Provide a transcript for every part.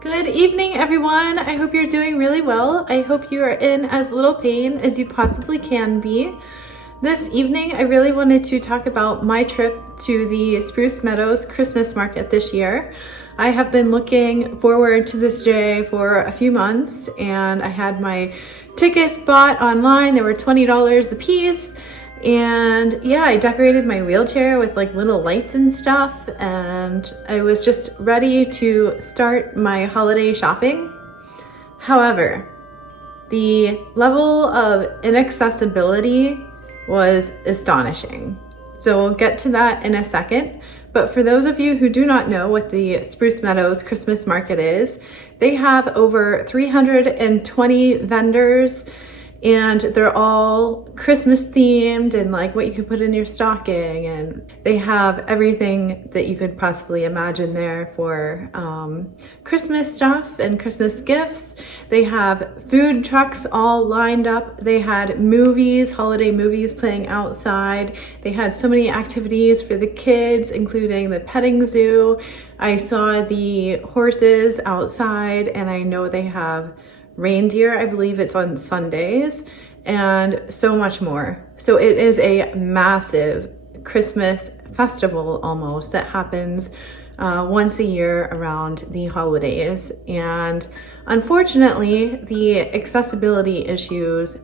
Good evening, everyone. I hope you're doing really well. I hope you are in as little pain as you possibly can be. This evening, I really wanted to talk about my trip to the Spruce Meadows Christmas Market this year. I have been looking forward to this day for a few months, and I had my tickets bought online. They were $20 a piece. And yeah, I decorated my wheelchair with like little lights and stuff, and I was just ready to start my holiday shopping. However, the level of inaccessibility was astonishing. So we'll get to that in a second. But for those of you who do not know what the Spruce Meadows Christmas Market is, they have over 320 vendors, and they're all Christmas themed and like what you could put in your stocking, and they have everything that you could possibly imagine there for Christmas stuff and Christmas gifts. They have food trucks all lined up. They had movies, holiday movies playing outside. They had so many activities for the kids, including the petting zoo. I saw the horses outside, and I know they have reindeer. I believe it's on Sundays, and so much more. So it is a massive Christmas festival almost that happens once a year around the holidays. And unfortunately, the accessibility issues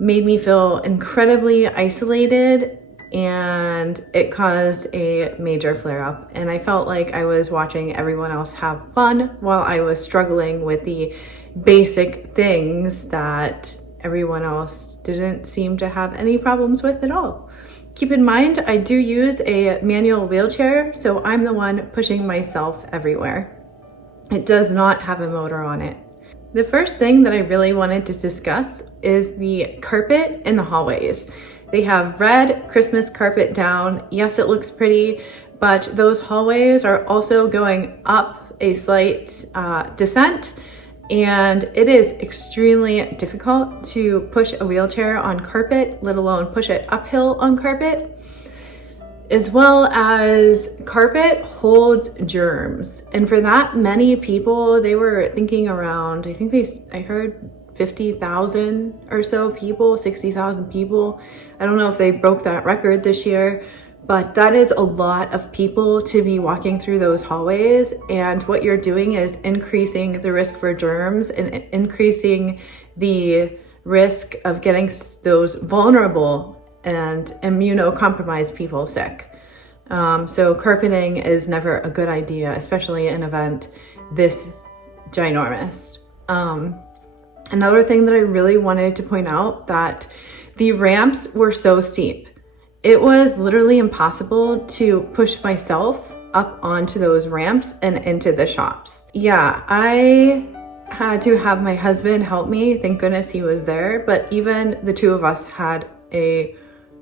made me feel incredibly isolated, and it caused a major flare-up. And I felt like I was watching everyone else have fun while I was struggling with the basic things that everyone else didn't seem to have any problems with at all. Keep in mind, I do use a manual wheelchair, so I'm the one pushing myself everywhere. It does not have a motor on it. The first thing that I really wanted to discuss is the carpet in the hallways. They have red Christmas carpet down. Yes, it looks pretty, but those hallways are also going up a slight descent, and it is extremely difficult to push a wheelchair on carpet, let alone push it uphill on carpet. As well as carpet holds germs. And for that many people, they were thinking around, I heard 50,000 or so people, 60,000 people. I don't know if they broke that record this year, but that is a lot of people to be walking through those hallways. And what you're doing is increasing the risk for germs and increasing the risk of getting those vulnerable and immunocompromised people sick. So carpeting is never a good idea, especially in an event this ginormous. Another thing that I really wanted to point out, that the ramps were so steep. It was literally impossible to push myself up onto those ramps and into the shops. Yeah, I had to have my husband help me. Thank goodness he was there. But even the two of us had a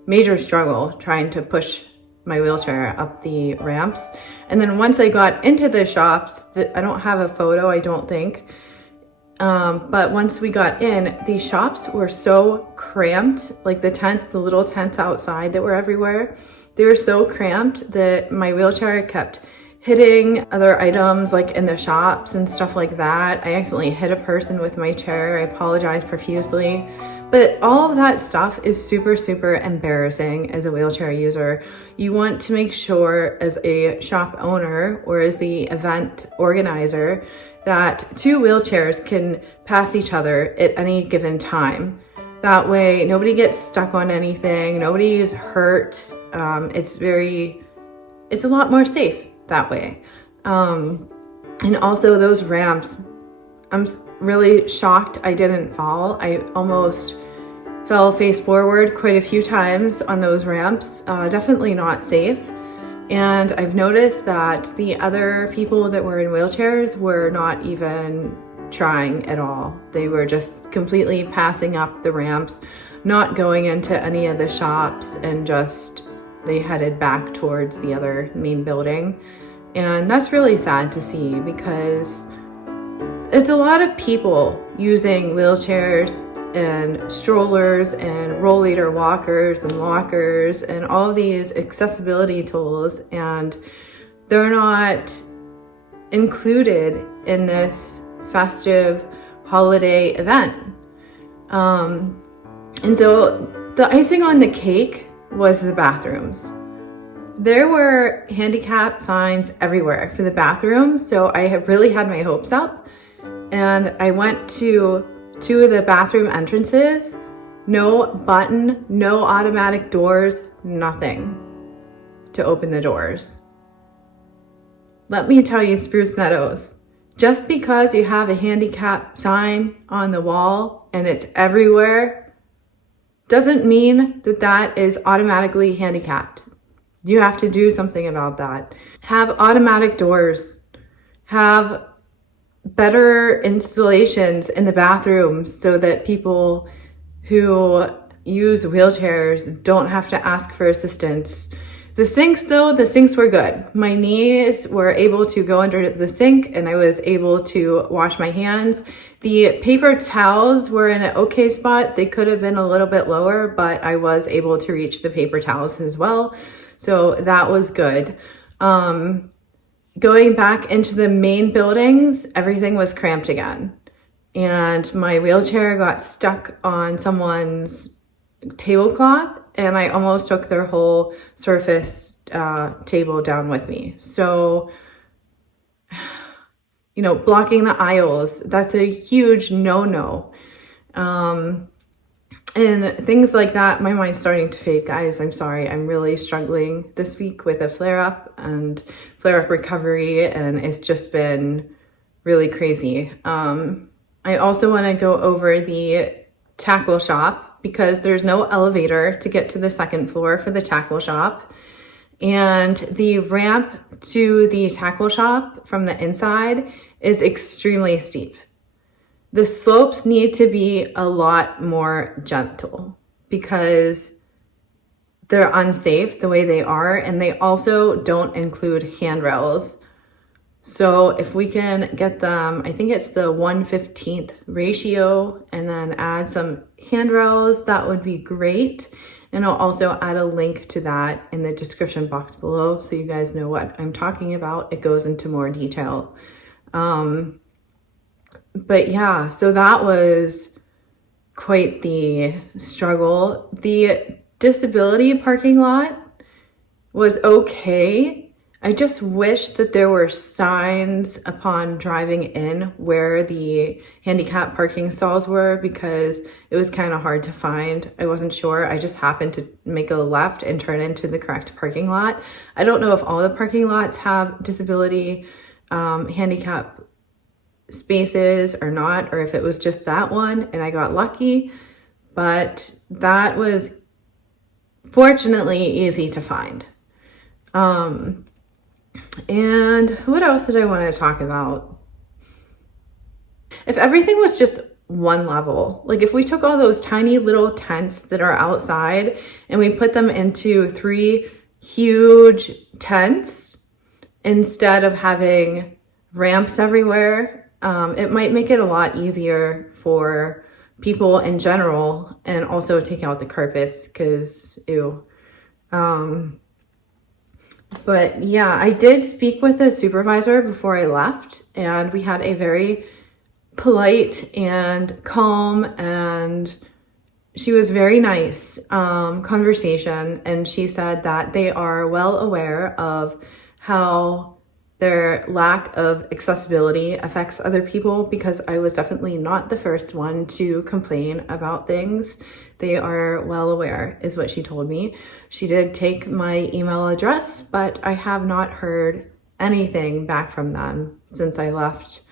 major struggle trying to push my wheelchair up the ramps. And then once I got into the shops, I don't have a photo, I don't think. But once we got in, the shops were so cramped, like the little tents outside that were everywhere. They were so cramped that my wheelchair kept hitting other items like in the shops and stuff like that. I accidentally hit a person with my chair. I apologize profusely. But all of that stuff is super, super embarrassing as a wheelchair user. You want to make sure as a shop owner or as the event organizer that two wheelchairs can pass each other at any given time. That way, nobody gets stuck on anything, nobody is hurt. It's a lot more safe that way. And also those ramps, I'm really shocked I didn't fall. I almost fell face forward quite a few times on those ramps. Definitely not safe. And I've noticed that the other people that were in wheelchairs were not even trying at all. They were just completely passing up the ramps, not going into any of the shops, and they headed back towards the other main building. And that's really sad to see, because it's a lot of people using wheelchairs and strollers and rollator walkers and lockers and all these accessibility tools, and they're not included in this festive holiday event. And so the icing on the cake was the bathrooms. There were handicap signs everywhere for the bathrooms, so I have really had my hopes up. And I went to 2 of the bathroom entrances, no button, no automatic doors, nothing to open the doors. Let me tell you, Spruce Meadows, just because you have a handicap sign on the wall and it's everywhere doesn't mean that that is automatically handicapped. You have to do something about that. Have automatic doors. Have better installations in the bathrooms so that people who use wheelchairs don't have to ask for assistance. The sinks though, the sinks were good. My knees were able to go under the sink and I was able to wash my hands. The paper towels were in an okay spot. They could have been a little bit lower, but I was able to reach the paper towels as well. So that was good. Going back into the main buildings, everything was cramped again. And my wheelchair got stuck on someone's tablecloth and I almost took their whole Surface table down with me. So, you know, blocking the aisles, that's a huge no-no. And things like that, my mind's starting to fade, guys. I'm sorry. I'm really struggling this week with a flare-up and flare-up recovery, and it's just been really crazy. I also want to go over the tackle shop because there's no elevator to get to the 2nd floor for the tackle shop. And the ramp to the tackle shop from the inside is extremely steep. The slopes need to be a lot more gentle because they're unsafe the way they are, and they also don't include handrails. So if we can get them, I think it's the 1/15 ratio, and then add some handrails, that would be great. And I'll also add a link to that in the description box below so you guys know what I'm talking about. It goes into more detail. But yeah, so that was quite the struggle. The disability parking lot was okay. I just wish that there were signs upon driving in where the handicap parking stalls were because it was kind of hard to find. I wasn't sure. I just happened to make a left and turn into the correct parking lot. I don't know if all the parking lots have disability handicap spaces or not, or if it was just that one and I got lucky, but that was fortunately easy to find. And what else did I want to talk about? If everything was just one level, like if we took all those tiny little tents that are outside and we put them into 3 huge tents instead of having ramps everywhere, it might make it a lot easier for people in general, and also take out the carpets because ew. But yeah, I did speak with a supervisor before I left, and we had a very polite and calm, and she was very nice conversation. And she said that they are well aware of how their lack of accessibility affects other people, because I was definitely not the first one to complain about things. They are well aware, is what she told me. She did take my email address, but I have not heard anything back from them since I left.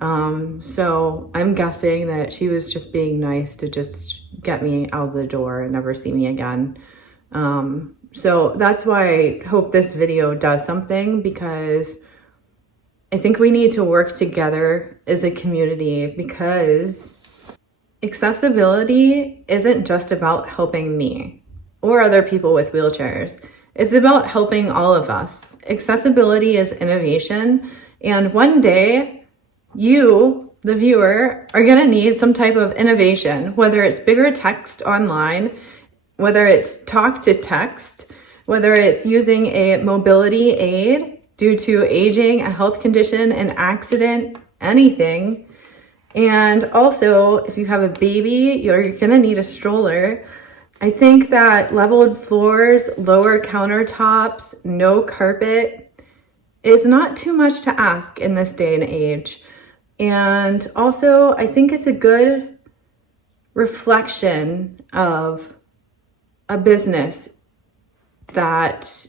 So I'm guessing that she was just being nice to just get me out of the door and never see me again. So that's why I hope this video does something, because I think we need to work together as a community, because accessibility isn't just about helping me or other people with wheelchairs. It's about helping all of us. Accessibility is innovation, and one day you, the viewer, are going to need some type of innovation, whether it's bigger text online, whether it's talk to text, whether it's using a mobility aid. due to aging, a health condition, an accident, anything. And also, if you have a baby, you're gonna need a stroller. I think that leveled floors, lower countertops, no carpet is not too much to ask in this day and age. And also, I think it's a good reflection of a business that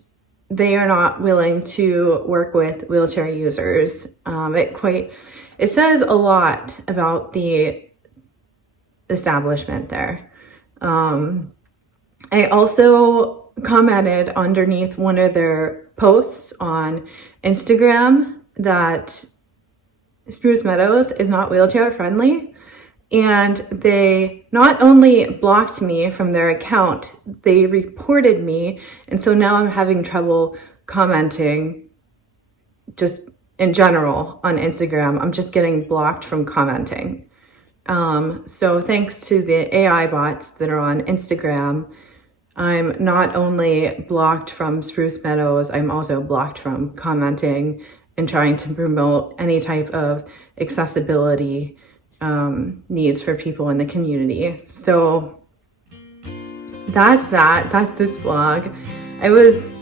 they are not willing to work with wheelchair users. It says a lot about the establishment there. I also commented underneath one of their posts on Instagram that Spruce Meadows is not wheelchair friendly. And they not only blocked me from their account, they reported me. And so now I'm having trouble commenting just in general on Instagram. I'm just getting blocked from commenting. So thanks to the AI bots that are on Instagram, I'm not only blocked from Spruce Meadows, I'm also blocked from commenting and trying to promote any type of accessibility needs for people in the community. So that's this vlog. I was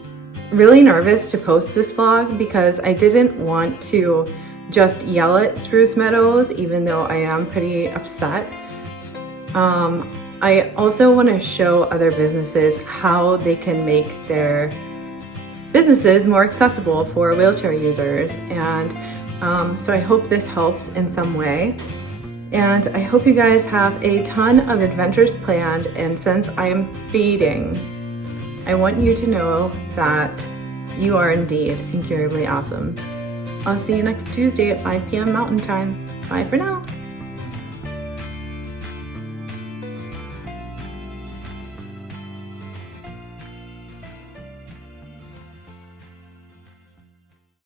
really nervous to post this vlog because I didn't want to just yell at Spruce Meadows, even though I am pretty upset. I also want to show other businesses how they can make their businesses more accessible for wheelchair users. And so I hope this helps in some way. And I hope you guys have a ton of adventures planned. And since I am fading, I want you to know that you are indeed incurably awesome. I'll see you next Tuesday at 5 p.m. Mountain Time. Bye for now.